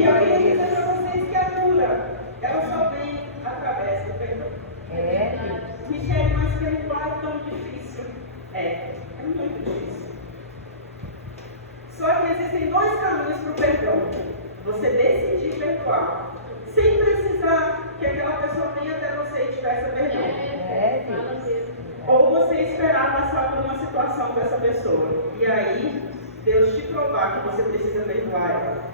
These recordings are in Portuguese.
E eu queria dizer para vocês que a cura, ela só vem através do perdão. Michele, mas perdoar é tão difícil. É muito difícil. Só que existem dois caminhos para o perdão. Você decidir perdoar, sem precisar que aquela pessoa venha até você e te peça perdão. Ou você esperar passar por uma situação com essa pessoa. E aí, Deus te provar que você precisa perdoar ela.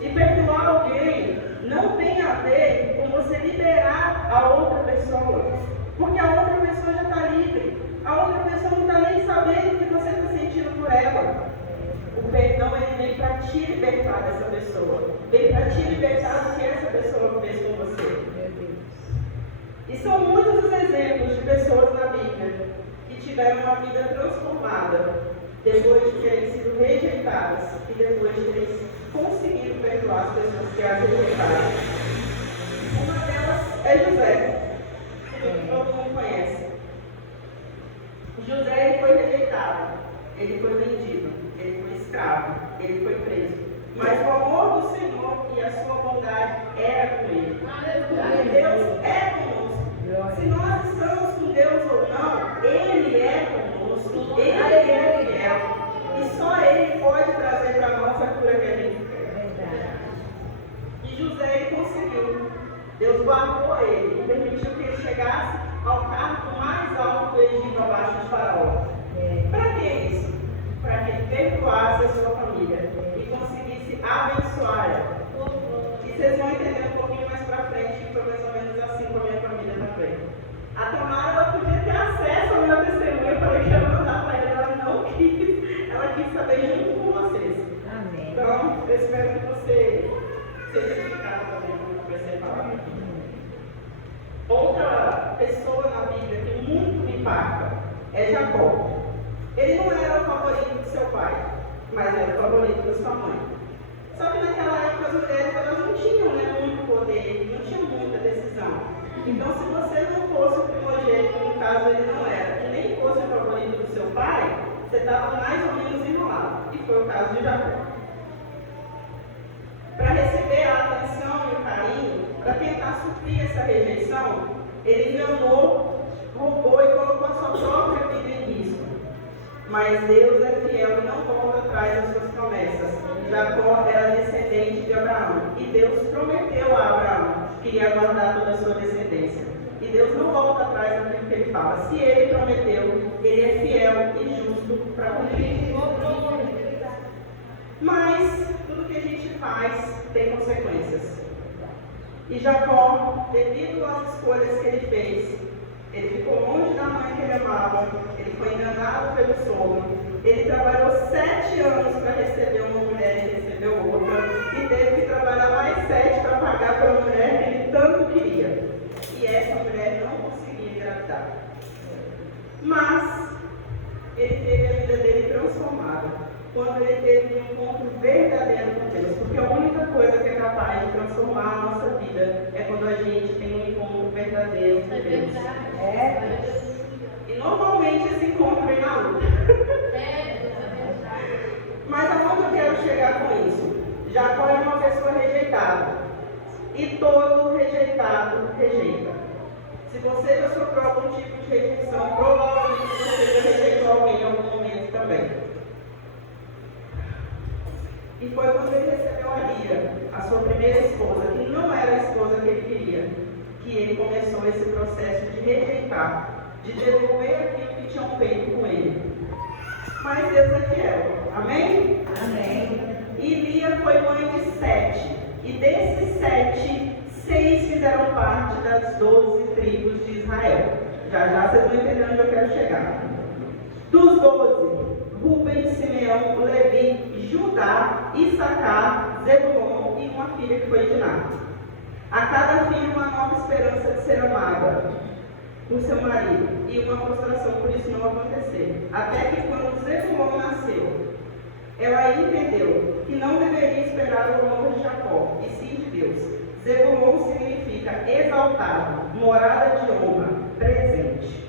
E perdoar alguém não tem a ver com você liberar a outra pessoa. Porque a outra pessoa já está livre. A outra pessoa não está nem sabendo o que você está sentindo por ela. O perdão, ele vem para te libertar dessa pessoa. Vem para te libertar do que essa pessoa fez com você. E são muitos os exemplos de pessoas na Bíblia que tiveram uma vida transformada depois de terem sido rejeitadas e depois de terem conseguido perdoar as pessoas que as rejeitaram. Uma delas é José, que todo mundo conhece. José, ele foi rejeitado, ele foi vendido, ele foi escravo, ele foi preso. Mas o amor do Senhor e a sua bondade era com ele. Porque Deus é conosco. Se nós estamos com Deus ou não, Ele é conosco, Ele é fiel. E só Ele pode trazer para nós a cura que a gente quer. E José, ele conseguiu. Deus guardou ele e permitiu que ele chegasse ao cargo mais alto do Egito, abaixo de Faraó. Para que isso? Para que ele perdoasse a sua família e conseguisse abençoar ela. E vocês vão entender um pouquinho mais para frente, que foi mais ou menos assim com a minha família também. A Tamara, ela podia ter acesso ao meu testemunho, eu falei que ia mandar para ela, ela não quis, ela quis saber junto com vocês. Amém. Então, eu espero que você seja edificado também, como eu comecei a falar. Outra pessoa na Bíblia que muito me impacta é Jacó. Ele não era o favorito do seu pai, mas era o favorito da sua mãe. Só que naquela época as mulheres elas não tinham muito poder, não tinham muita decisão. Então, se você não fosse o primogênito, no caso ele não era, e nem fosse o favorito do seu pai, você estava mais ou menos enrolado. E foi o caso de Jacó. Para receber a atenção e o carinho, para tentar suprir essa rejeição, ele enganou, roubou e colocou a sua própria vida em risco. Mas Deus é fiel e não volta atrás das suas promessas. Jacó era descendente de Abraão. E Deus prometeu a Abraão que iria guardar toda a sua descendência. E Deus não volta atrás daquilo que ele fala. Se ele prometeu, ele é fiel e justo para cumprir. Mas tudo que a gente faz tem consequências. E Jacó, devido às escolhas que ele fez, ele ficou longe da mãe que ele amava, ele foi enganado pelo sogro, ele trabalhou 7 anos para receber uma mulher e recebeu outra, e teve que trabalhar mais 7 para pagar para uma mulher que ele tanto queria. E essa mulher não conseguia engravidar. Mas ele teve a vida dele transformada quando ele teve um encontro verdadeiro com Deus. Porque a única coisa que é capaz de transformar a nossa vida é quando a gente tem um encontro verdadeiro com Deus. E normalmente esse encontro vem na luta. Mas aonde eu quero chegar com isso? Jacó é uma pessoa rejeitada. E todo rejeitado rejeita. Se você já sofreu algum tipo de rejeição, provavelmente você já rejeitou alguém em algum momento também. E foi quando ele recebeu a Lia, a sua primeira esposa, que não era a esposa que ele queria, que ele começou esse processo de rejeitar, de devolver aquilo que tinham feito com ele. Mas Deus é fiel. Amém? Amém. E Lia foi mãe de 7. E desses 7, 6 fizeram parte das 12 tribos de Israel. Já vocês vão entender onde eu quero chegar. Dos 12, Rubem, Simeão, Levi, Judá, Issacar, Zebulon e uma filha que foi Diná. A cada filho uma nova esperança de ser amada por seu marido e uma frustração por isso não acontecer. Até que quando Zebulon nasceu, ela entendeu que não deveria esperar o honra de Jacó, e sim de Deus. Zebulon significa exaltado, morada de honra, presente.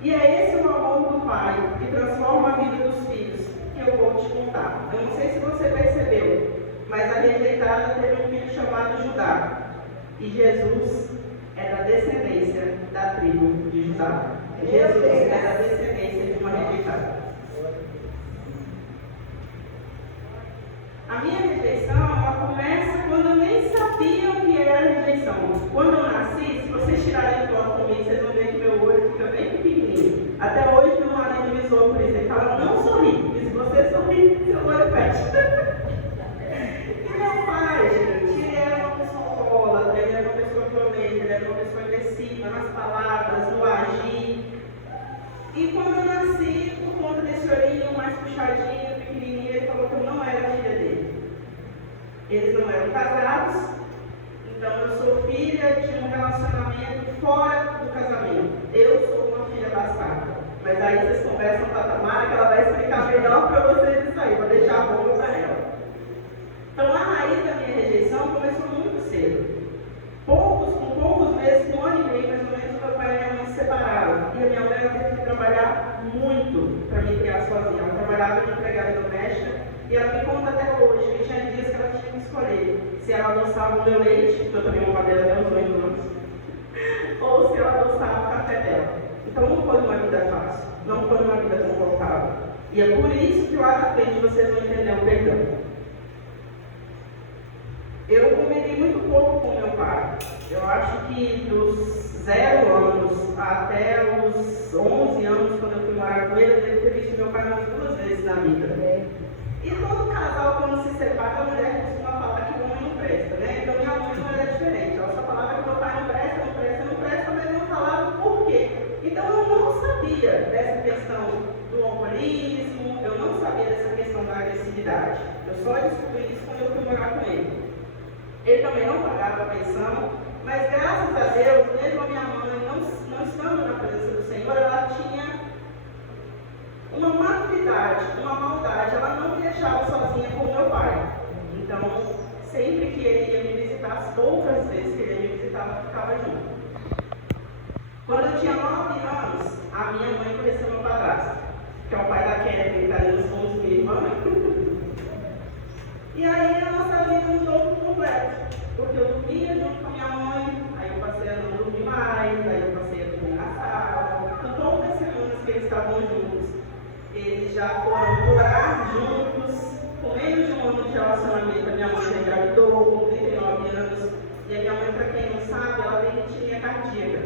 E é esse o amor do Pai que transforma a vida dos filhos que eu vou te contar. Eu não sei se você percebeu, ela teve um filho chamado Judá. E Jesus é da descendência da tribo de Judá. Jesus é da descendência de uma rejeitada. A minha rejeição, ela começa quando eu nem sabia o que era rejeição. Quando eu nasci, se vocês tirarem foto comigo, vocês vão ver que meu olho fica bem pequenininho. Até hoje, meu marido me zoou por isso. Ele fala, não sorri, porque se você sorrir, seu olho fecha. E meu pai, gente, ele era uma pessoa alcoólatra, ele era uma pessoa violenta, ele era uma pessoa agressiva nas palavras, no agir. E quando eu nasci, por conta desse olhinho mais puxadinho, pequenininho, ele falou que eu não era filha dele. Eles não eram casados, então eu sou filha de um relacionamento fora do casamento. Eu sou uma filha bastarda. Mas aí vocês conversam com a Tamara que ela vai explicar melhor para vocês isso aí, vou deixar a bomba para ela. Então a raiz da minha rejeição começou muito cedo. Com poucos meses, um ano e meio mais ou menos, meu pai e minha mãe se separaram. E a minha mãe teve que trabalhar muito para me criar sozinha. Ela trabalhava de empregada doméstica e ela me conta até hoje que tinha dias que ela tinha que escolher se ela adoçava o meu leite, que eu tomei uma madeira até uns 8 anos, ou se ela adoçava o café dela. Então não foi uma vida fácil, não foi uma vida confortável. E é por isso que lá na frente vocês vão entender o perdão. Eu convivi muito pouco com meu pai. Eu acho que dos 0 anos até os 11 anos, quando eu fui morar com ele, eu devo ter visto meu pai umas 2 vezes na vida. E todo casal, quando se separa, a mulher costuma falar que o homem não presta, né? Então minha mãe não era diferente. Ela só falava que meu pai não presta, não presta, não presta, mas não falava por quê. Então eu não sabia dessa questão do alcoolismo, eu não sabia dessa questão da agressividade. Eu só descobri isso quando eu fui morar com ele. Ele também não pagava a pensão, mas graças a Deus, mesmo a minha mãe não estando na presença do Senhor, ela tinha uma maturidade, uma maldade, ela não me deixava sozinha com meu pai. Então, sempre que ele ia me visitar, as poucas vezes que ele ia me visitar, eu ficava junto. Quando eu tinha 9 anos, a minha mãe conheceu meu padrasto, que é o pai da Kelly, que está ali nos fundos minha irmã. E aí a nossa vida mudou por completo, porque eu dormia junto com a minha mãe, aí eu passei a não dormir mais, aí eu passei a dormir na sala. Com todas as semanas que eles estavam juntos, eles já foram morar juntos. Com menos de 1 ano de relacionamento, a minha mãe já engravidou, com 39 anos. E a minha mãe, para quem não sabe, ela tem arritmia cardíaca.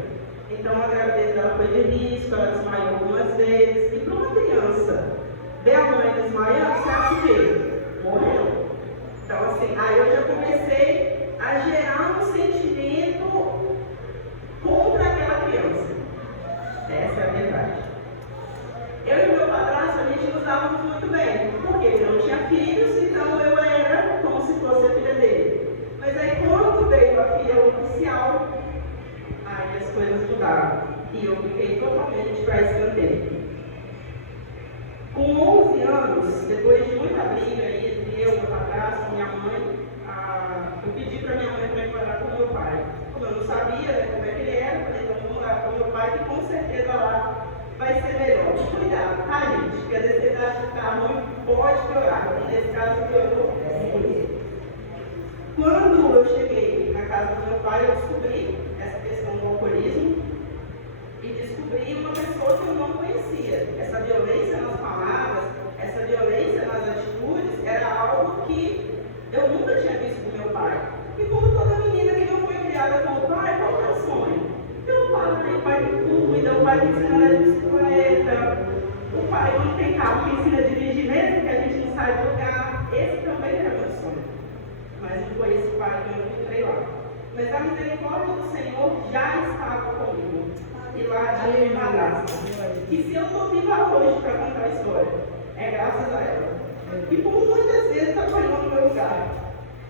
Então a gravidez dela foi de risco, ela desmaiou algumas vezes. E para uma criança ver a mãe desmaiando, você acha o quê? Morreu. Então assim, aí eu já comecei a gerar um sentimento contra aquela criança. Essa é a verdade. Eu e meu padrasto, a gente nos dávamos muito bem, porque ele não tinha filhos, então eu era como se fosse a filha dele. Mas aí quando veio a filha oficial, aí as coisas mudaram. E eu fiquei totalmente para escanteio. Com 11 anos, depois de muita briga aí entre eu, meu padrasto, minha mãe, eu pedi para minha mãe para ir morar com meu pai. Como eu não sabia, né, como é que ele era, eu falei, então vou morar com meu pai, que com certeza lá vai ser melhor. Cuidado, tá, gente? Porque às vezes vocês acham que tá ruim, pode piorar. E nesse caso piorou muito. Quando eu cheguei na casa do meu pai, eu descobri essa questão do alcoolismo e descobri uma pessoa que eu não conhecia. Essa violência nas palavras, essa violência nas atitudes, era algo que eu nunca tinha visto do meu pai. E como toda menina que não foi criada com o pai, qual é o sonho? O pai que cuida, o pai que ensina a andar de bicicleta, o pai que tem carro que ensina a dirigir, mesmo que a gente não saiba lugar. Esse também era meu sonho. Mas não foi esse pai que eu entrei lá. Mas a misericórdia do Senhor já estava comigo. E lá tinha uma graça. E se eu estou viva hoje para contar a história, é graças a ela. Que por muitas vezes trabalhou no meu lugar.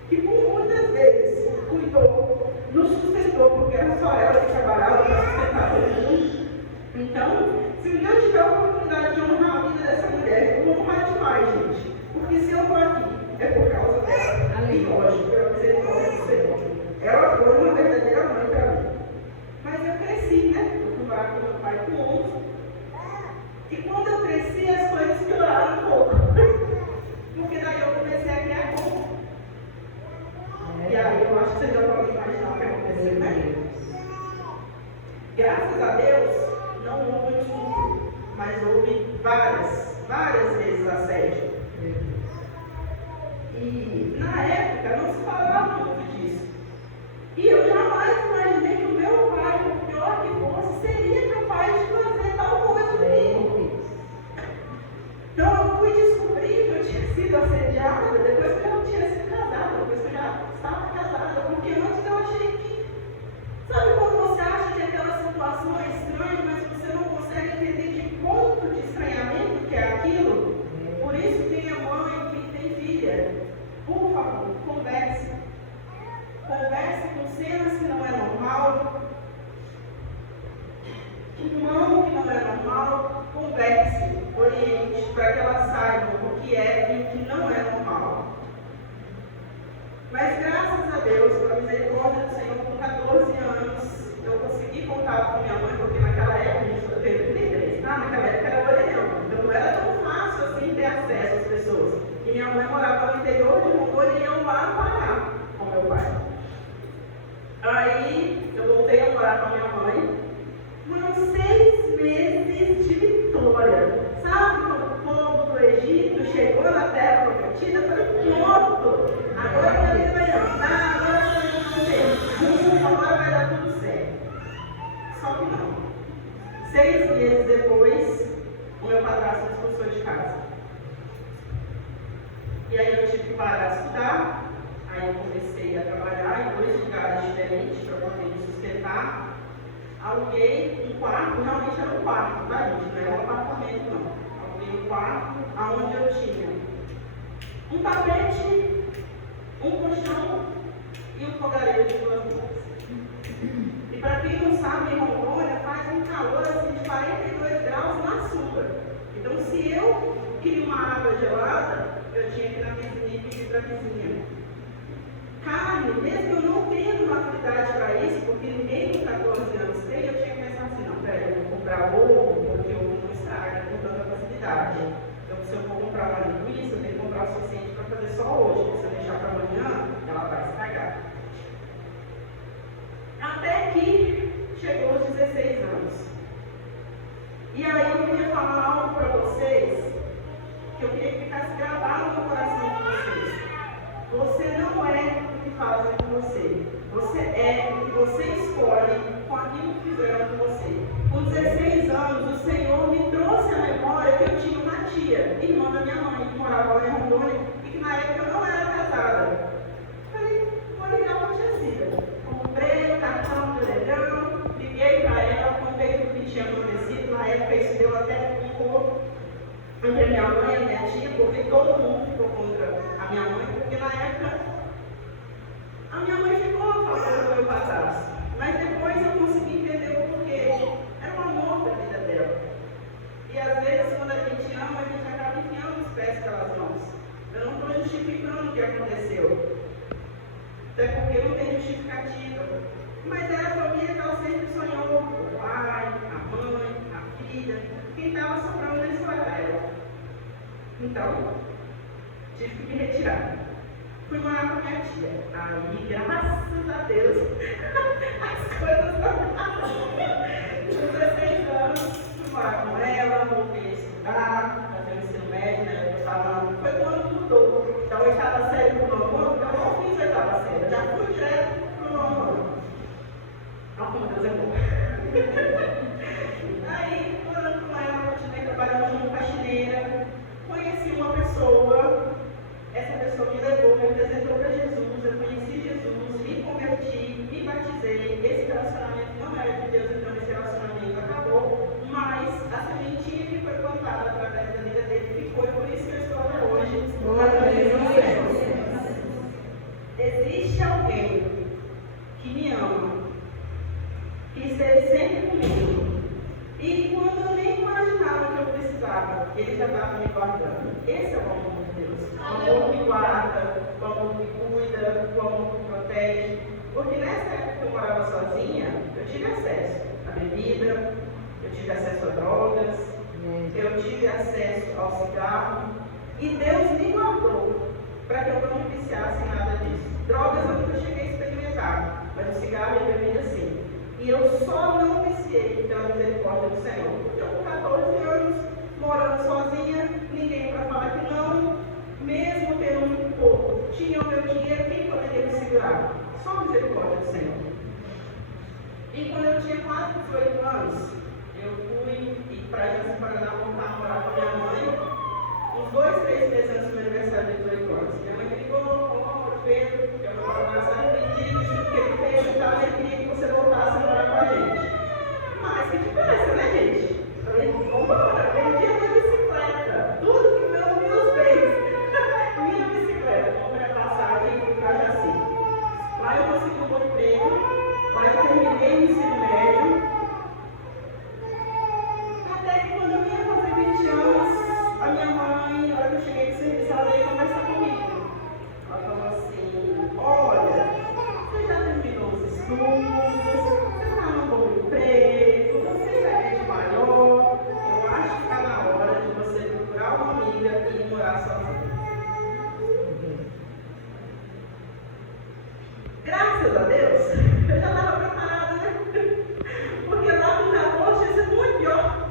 Que por muitas vezes cuidou, nos sustentou, porque era só ela que trabalhava para sustentar todo mundo. Então, se um dia eu tiver a oportunidade de honrar a vida dessa mulher, eu vou honrar demais, gente. Porque se eu estou aqui, é por causa dela. E lógico, pela misericórdia do Senhor. Ela foi uma verdadeira mãe para mim. Mas eu cresci, né? Eu fui morar com meu pai com 11. E quando eu cresci, as coisas pioraram um pouco. Porque daí eu comecei a criar como. Graças a Deus, não houve um estupro, mas houve várias vezes assédio. E na época não se falava muito disso. E eu jamais imaginei que o meu pai, por pior que fosse, seria capaz de fazer tal coisa comigo. Então eu fui descobrir que eu tinha sido assediada depois que eu não tinha sido casada, depois que eu já estava casada, porque antes eu achei que, sabe quando você acha que aquela situação é estranha, mas você não consegue entender que ponto de estranhamento que é aquilo? Por isso quem é mãe, quem tem filha, por favor, converse. Converse com cenas que não é normal, irmão que não é normal, converse, oriente, para que ela saiba o que é e o que não é normal. Mas graças a Deus, pela misericórdia do Senhor, com 14 anos, eu consegui contato com minha mãe, porque naquela época, gente, eu tenho 33, tá? Naquela época era orelhão, então não era tão fácil assim ter acesso às pessoas. E minha mãe morava no interior de Rondônia e eu lá no Pará com meu pai. Aí eu voltei a morar com a minha mãe. Foram 6 meses de vitória. Sabe quando o povo do Egito chegou na terra prometida? Eu falei, pronto, agora a vida vai andar, agora vai dar tudo certo. Só que não. 6 meses depois, o meu padrasto me expulsou de casa. E aí eu tive que parar de estudar. Aí eu comecei a trabalhar em 2 lugares diferentes para poder me sustentar. Aluguei um quarto, realmente era um quarto, tá gente? Não era um apartamento não. Aluguei um quarto onde eu tinha um tapete, um colchão e um fogareiro de 2 mãos. E para quem não sabe, em Rondônia faz um calor assim, de 42 graus na sombra. Então se eu queria uma água gelada, eu tinha que ir na vizinha e pedir para a vizinha. Carne, mesmo eu não tendo maturidade para isso, porque ninguém com 14 anos tem, eu tinha que pensar assim, não, peraí, eu vou comprar ovo, porque o ovo não estraga com tanta facilidade. Então, se eu for comprar uma linguiça, eu tenho que comprar o suficiente para fazer só hoje, porque se eu deixar para amanhã, ela vai estragar. Até que chegou os 16 anos. E aí eu queria falar algo para vocês, que eu queria que ficasse gravado no coração de vocês. Você não é o que fazem com você. Você é o que você escolhe com aquilo que fizeram com você. Com 16 anos, o Senhor me trouxe a memória que eu tinha uma tia, irmã da minha mãe, que morava lá em Rondônia, e que na época eu não era casada. Falei, vou ligar para a tia Cida. Comprei o cartão do leilão, liguei para ela, contei tudo que tinha acontecido. Na época isso deu até um pouco entre a minha mãe e a minha tia, porque todo mundo ficou contra a minha mãe, porque na época a minha mãe ficou a favor do meu padrasto. Mas depois eu consegui entender o porquê. Era o amor da vida dela. E às vezes quando a gente ama, a gente acaba enfiando os pés pelas mãos. Eu não estou justificando o que aconteceu. Até porque não tem justificativa. Mas era a família que ela sempre sonhou. O pai, a mãe, a filha. Quem estava sobrando isso era ela. Então, tive que me retirar. Fui morar com a minha tia. Aí, graças a Deus, as coisas não. Com 16 anos, fui morar com ela, voltei a estudar, fazer o ensino médio, né? Foi quando tudo mudou. Da 8ª série para o 9º ano, eu não fiz a 8ª série, eu já fui direto para o 9º ano. Olha como Deus é bom. Aí, morando com ela, continuei trabalhando como faxineira. Conheci uma pessoa, essa pessoa me levou, me apresentou para Jesus, eu conheci Jesus, me converti, me batizei. Esse relacionamento não era de Deus, então esse relacionamento acabou, mas a sementinha que foi plantada através da vida dele ficou, e por isso que eu estou até hoje. Existe alguém que me ama, que esteve sempre comigo, e quando eu nem imaginava que eu precisava, ele já estava me guardando. Esse é o amor de Deus. O amor que guarda, o amor que cuida, o amor que protege. Porque nessa época que eu morava sozinha, eu tive acesso à bebida, eu tive acesso a drogas, eu tive acesso ao cigarro, e Deus me guardou para que eu não me viciasse em nada disso. Drogas eu nunca cheguei a experimentar, mas o cigarro e a bebida sim. E eu só não viciei iniciei pela misericórdia do Senhor. Porque eu com 14 anos, morando sozinha, ninguém para falar que não, mesmo tendo muito pouco, tinha o meu dinheiro, quem poderia me segurar? Só a misericórdia do Senhor. E quando eu tinha quase 18 anos, eu fui para Jaci Paraná voltar a morar com a minha mãe, uns 2, 3 meses antes do meu aniversário de 18 anos. Minha mãe me ligou, falou, Pedro, eu vou para a sala de isso que ele fez e tal, ele queria que você voltasse a morar com a gente. Mas que depressa, né, gente? Eu falei, vambora, vendi a minha bicicleta, tudo que meus bens, minha bicicleta, comprei a passagem e fui para Jaci. Lá eu consegui um bom emprego. Lá eu terminei o ensino médio, até que quando eu ia fazer 20 anos, a minha mãe, na hora que eu cheguei do serviço, ela veio conversar comigo. Ela falou assim, olha, você já terminou os estudos, você está num bom emprego, você já é de maior, eu acho que está na hora de você procurar uma amiga e ir morar sozinha. Graças a Deus, eu já estava preparada, né? Porque lá no Japão tinha sido muito pior.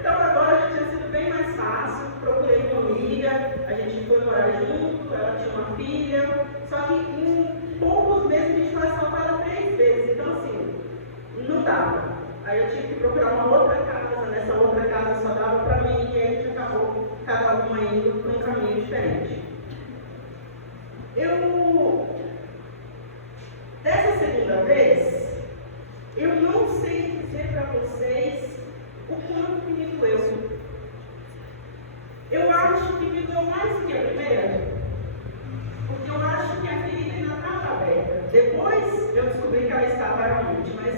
Então agora já tinha sido bem mais fácil. Procurei uma amiga, a gente foi morar junto, ela tinha uma filha. Só que em poucos meses a gente foi assaltada 3 vezes. Então assim, não dava. Aí eu tive que procurar uma outra casa. Nessa outra casa só dava para mim e aí a gente acabou cada uma indo para um caminho diferente. Dessa segunda vez, eu não sei dizer para vocês o quanto que me doeu. Eu acho que me doeu mais do que a primeira, porque eu acho que a ferida ainda estava aberta. Depois eu descobri que ela estava realmente, mas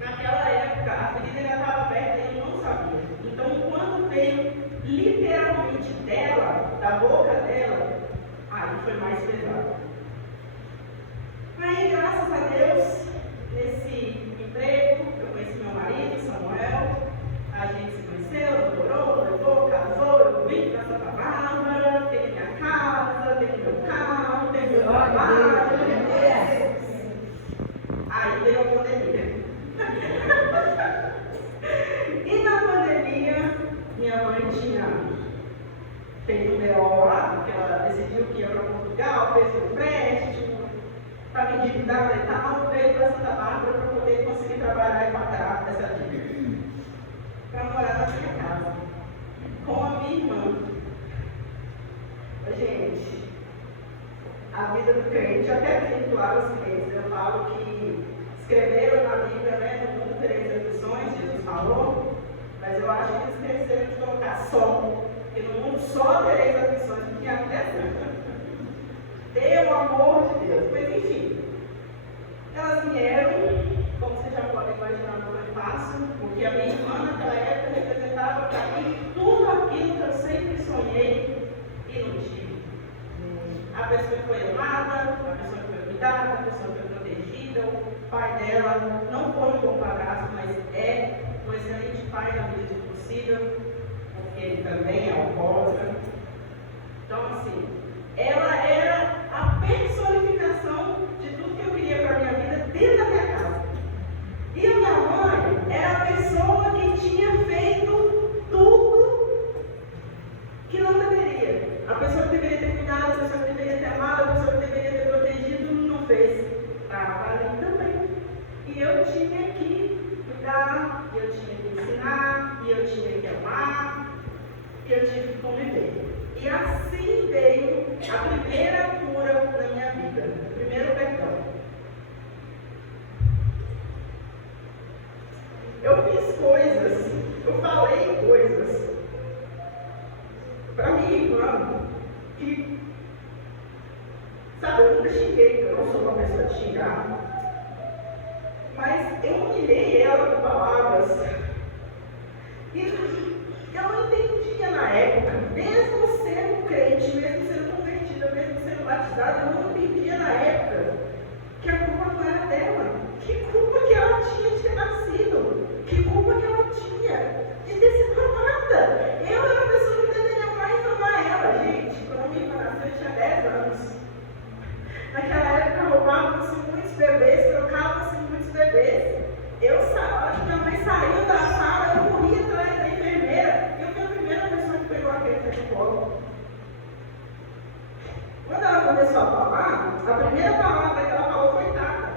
naquela época a ferida ainda estava aberta e eu não sabia. Então, quando veio literalmente dela, da boca dela, aí foi mais pesado. Aí, graças a Deus, nesse emprego, eu conheci meu marido, Samuel, a gente se conheceu, namorou, levou, casou, eu vim para Santa Bárbara, tenho minha casa, tenho meu carro, tenho meu trabalho. Aí veio a pandemia. E na pandemia, minha mãe tinha feito um BO lá, porque ela decidiu que ia para Portugal, fez um empréstimo, para me endividar e tal, veio para Santa Bárbara para poder conseguir trabalhar e pagar essa dívida. Para morar na minha casa, com a minha irmã. Gente, a vida do crente, até espiritual os crentes, eu falo que escreveram na Bíblia, né, no mundo tereis aflições, Jesus falou, mas eu acho que eles esqueceram de colocar só, porque no mundo só tereis aflições, porque até deu o amor de Deus. Mas enfim, elas vieram, como vocês já podem imaginar, não foi fácil, porque a minha irmã naquela época representava para mim tudo aquilo que eu sempre sonhei e não tive. A pessoa que foi amada, a pessoa que foi cuidada, a pessoa que foi protegida, o pai dela não foi um bom padrasto, mas é um excelente pai na medida do possível, porque ele também é alcoólatra. Então assim, ela era a personificação de tudo que eu queria para a minha vida dentro da minha casa. E a minha mãe era a pessoa que tinha feito tudo que não deveria. A pessoa que deveria ter cuidado, a pessoa que deveria ter amado, a pessoa que deveria ter protegido, não fez. Estava ali também. E eu tinha que cuidar, e eu tinha que ensinar, e eu tinha que amar, e eu tive que conviver. E assim veio a primeira cura da minha vida, o primeiro perdão. Eu fiz coisas, eu falei coisas para minha irmã que, sabe, eu nunca xinguei, porque eu não sou uma pessoa de xingar, mas eu humilhei ela com palavras e eu não entendia na época, mesmo sendo crente, mesmo sendo convertida, mesmo sendo batizada, eu não entendia na época que a culpa não era dela. Que culpa que ela tinha de ter nascido? Que culpa que ela tinha de ter sido amada? Eu era a pessoa que deveria mais amar ela, gente. Quando minha irmã nasceu, eu tinha 10 anos. Naquela época roubavam-se muitos bebês, trocavam-se muitos bebês. A hora que minha mãe saiu da sala, eu corri atrás da enfermeira. Eu fui a primeira pessoa que pegou aquele protocolo. Quando ela começou a falar, a primeira palavra que ela falou foi tata.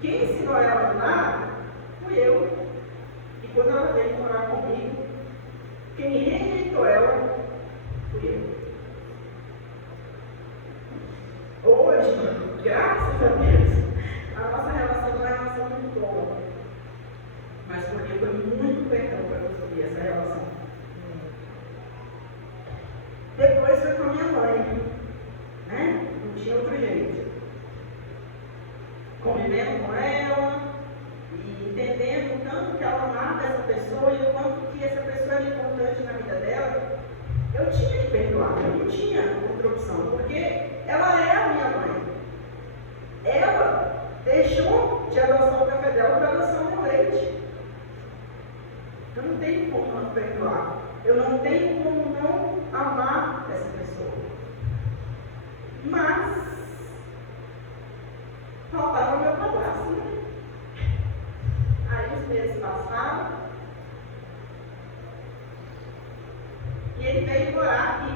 Quem ensinou ela a andar fui eu. E quando ela veio morar comigo, quem rejeitou ela fui eu. Hoje, graças a Deus, a nossa relação não é uma relação muito boa. Mas porque foi muito perdão para construir essa relação. Depois foi com a minha mãe, né? Não tinha outro jeito. Convivendo com ela e entendendo o tanto que ela amava essa pessoa e o quanto que essa pessoa era importante na vida dela, eu tinha que perdoar, eu não tinha outra opção, porque ela é a minha mãe. Ela deixou de adoçar o café dela para adoçar o meu leite. Eu não tenho como não perdoar. Eu não tenho como não amar essa pessoa. Mas faltava o meu padrasto, né? Aí os meses passaram e ele veio morar aqui.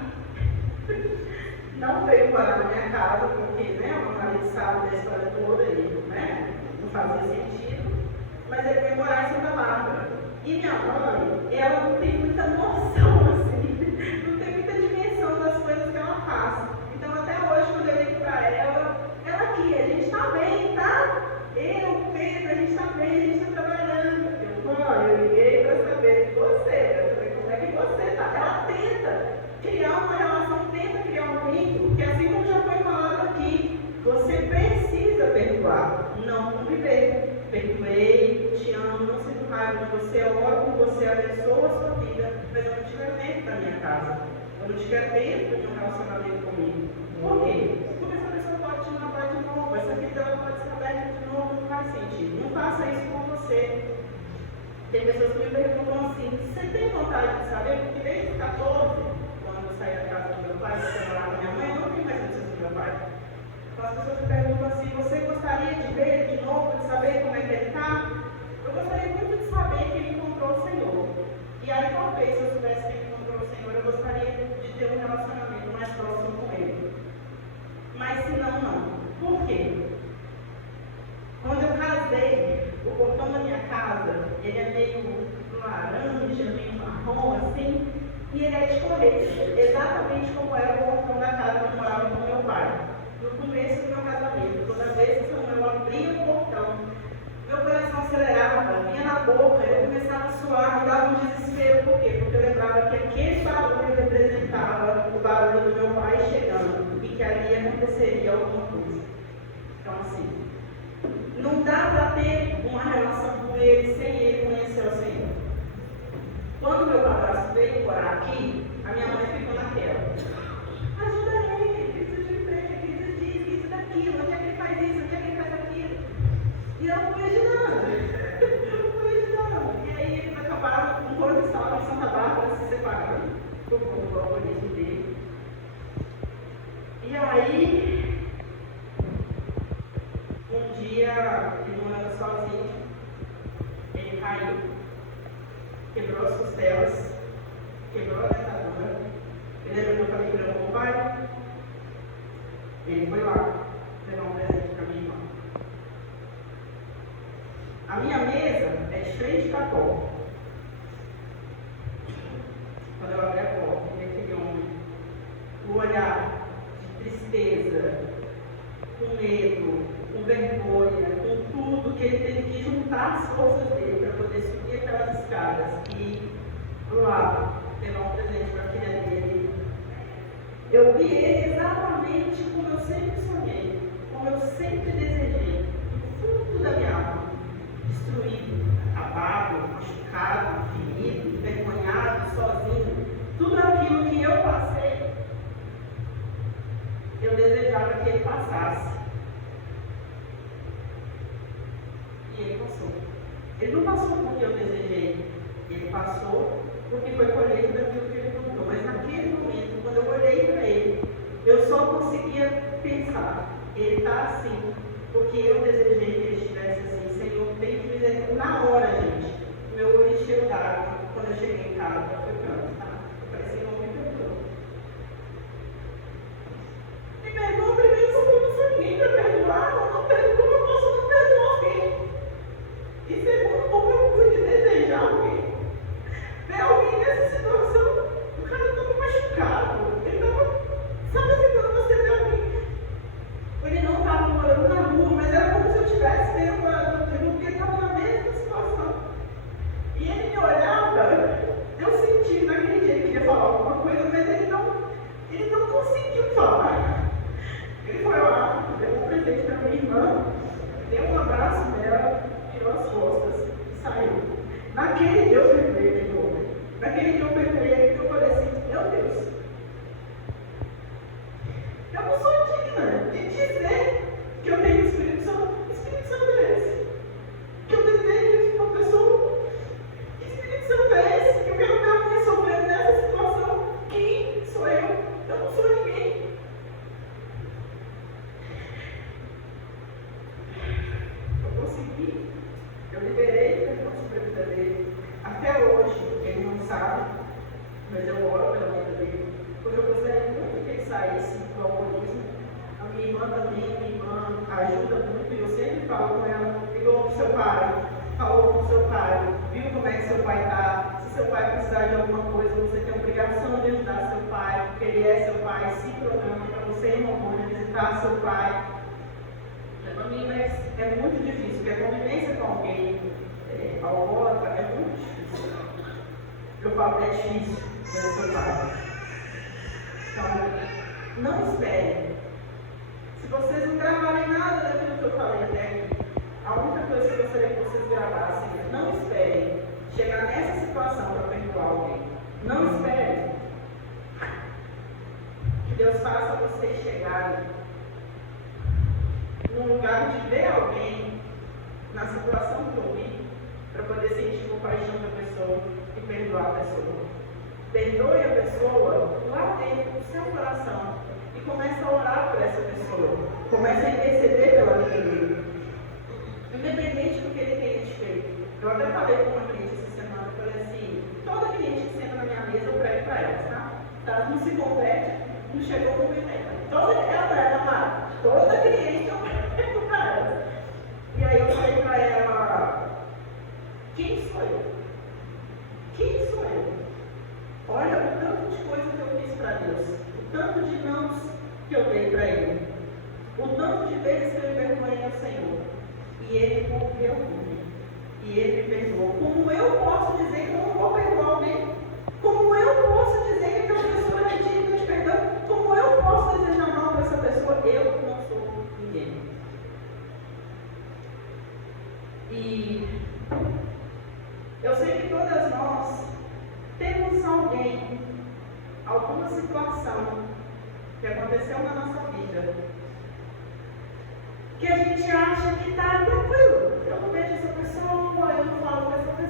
Não veio morar na minha casa, porque, né, o meu marido sabe da história toda e, né, não fazia sentido. Mas ele veio morar em Santa Bárbara. E minha mãe, ela não tem muita noção, assim, não tem muita dimensão das coisas que ela faz. Então, até hoje, quando eu ligo para ela aqui, a gente está bem, tá? Eu, Pedro, a gente está bem, a gente está trabalhando. Eu liguei para saber de você, para saber como é que você está. Ela tenta criar uma relação, tenta criar um vínculo, porque assim como já foi falado aqui, você precisa perdoar, não conviver. Perdoei, te amo, não sinto raiva de você, oro por você, abençoa a sua vida, mas eu não te quero dentro da minha casa. Eu não te quero dentro de um relacionamento comigo. Por quê? Porque essa pessoa pode te matar de novo, essa vida ela pode ser aberta de novo, não faz sentido. Não faça isso com você. Tem pessoas que me perguntam assim, você tem vontade de saber? Porque desde os 14, quando eu saí da casa do meu pai, eu morar com minha mãe, eu não tenho mais notícias do meu pai. Então as pessoas me perguntam assim, você gostaria de ver ele de novo, de saber como é que ele está? Eu gostaria muito de saber que ele encontrou o Senhor. E aí talvez, se eu soubesse que ele encontrou o Senhor, eu gostaria de ter um relacionamento mais próximo com ele. Mas se não, não. Por quê? Quando eu casei, o portão da minha casa, ele é meio laranja, meio marrom, assim, e ele é de correr, exatamente como era o portão da casa que eu morava com meu pai. No começo do meu casamento, toda vez que eu abria o portão, meu coração acelerava, vinha na boca, eu começava a suar, me dava um desespero. Por quê? Porque eu lembrava que aquele barulho representava o barulho do meu pai chegando e que ali aconteceria alguma coisa. Então, assim, não dá para ter uma relação com ele sem ele conhecer o Senhor. Quando meu padrasto veio morar aqui, a minha mãe ficou naquela. Ajuda ele precisa de emprego, ele precisa disso, precisa daquilo, onde é que ele faz isso, onde é que ele faz aquilo. E eu não fui ajudando. E aí eles acabaram com um pôr do sol em Santa Bárbara se separando por conta do alcoolismo dele. E aí, um dia, ele morando sozinho, ele caiu, quebrou as costelas, quebrou a dentadura. Ele lembra que eu falei para meu pai? Ele foi lá levar um presente para minha irmã. A minha mesa é de frente para a porta. Quando eu abri a porta, vi aquele homem, o olhar de tristeza, com medo, com vergonha, com tudo, que ele teve que juntar as forças dele para poder subir aquelas escadas e lá levar um presente para a filha dele. Eu vi ele exatamente como eu sempre sonhei, como eu sempre desejei, no fundo da minha alma, destruído, acabado, machucado, ferido, envergonhado, sozinho. Tudo aquilo que eu passei, eu desejava que ele passasse. E ele passou. Ele não passou porque eu desejei, ele passou porque foi colhido daquilo que ele plantou. Mas naquele momento, quando eu olhei para ele, eu só conseguia pensar, ele está assim, porque eu desejei que ele estivesse assim, sem Na hora, gente, meu olho encheu d'água quando eu cheguei em casa. Eu fui pronto, tá? Eu parecia um homem perdoou. Me perdoa primeiro, porque eu não sou ninguém para perdoar. Eu não perdoo, como eu posso não perdoar alguém? E segundo, como eu pude desejar alguém? Ver alguém nessa situação, o cara estava machucado. Ele estava, sabe assim, quando você vê alguém? Ele não estava morando na rua, mas era como se eu tivesse meio morado no rua, porque ele estava na mesma situação. E ele me olhava, eu senti naquele dia que ele queria falar alguma coisa, mas ele não conseguiu falar. Ele foi lá, deu um presente para minha irmã, deu um abraço nela, tirou as costas e saiu. Naquele dia eu perdoei de novo. Naquele dia eu perdoei ele, porque eu falei assim, meu Deus, eu não sou digna de dizer que eu tenho o Espírito Santo. O Espírito Santo é esse. Que eu desejo de uma pessoa. Que Espírito Santo é esse? Que eu quero ver alguém sofrendo nessa situação. Quem sou eu? Eu não sou ninguém. Eu consegui. Eu liberei perdão sobre a vida dele. Até hoje, ele não sabe, mas eu oro pela vida dele. Porque eu gostaria muito que ele saísse do alcoolismo. A minha irmã também, minha irmã ajuda muito. E eu sempre falo com ela, ligou para o seu pai, falou com o seu pai, viu como é que seu pai está. Se seu pai precisar de alguma coisa, você tem a obrigação de ajudar seu pai, porque ele é seu pai. Se programa para você ir no mundo visitar seu pai. Para mim é muito difícil, porque a convivência com alguém alcoólatra é muito difícil. Eu falo, é difícil ver seu pai. Então, não espere. Se vocês não gravarem nada daquilo que eu falei até aqui, a única coisa que eu gostaria que vocês gravassem é: não esperem chegar nessa situação para perdoar alguém. Não esperem que Deus faça vocês chegarem num lugar de ver alguém na situação que eu vi, para poder sentir compaixão da pessoa e perdoar a pessoa. Perdoe a pessoa lá dentro do seu coração e comece a orar por essa pessoa. Comece a interceder pela vida dele, independente do que ele tenha te feito. Eu até falei com uma cliente essa semana, eu falei assim: toda cliente que senta na minha mesa eu prego para elas, tá? Ela não se converte, não chegou com pimenta. Toda cliente eu prego para elas. E aí eu falei para ela: quem sou eu? Quem sou eu? Olha o tanto de coisa que eu fiz para Deus, o tanto de nãos que eu dei para Ele, o tanto de vezes que eu envergonhei ao Senhor, e Ele confia em mim, e Ele me perdoou. Como eu posso dizer que eu não vou perdoar alguém? Como eu posso dizer que aquela pessoa é digna de perdão? Como eu posso desejar mal para essa pessoa? Eu não sou ninguém. E eu sei que todas nós temos alguém, alguma situação que aconteceu na nossa vida, que a gente acha que está tranquilo. Eu não vejo essa pessoa, eu não falo com essa pessoa.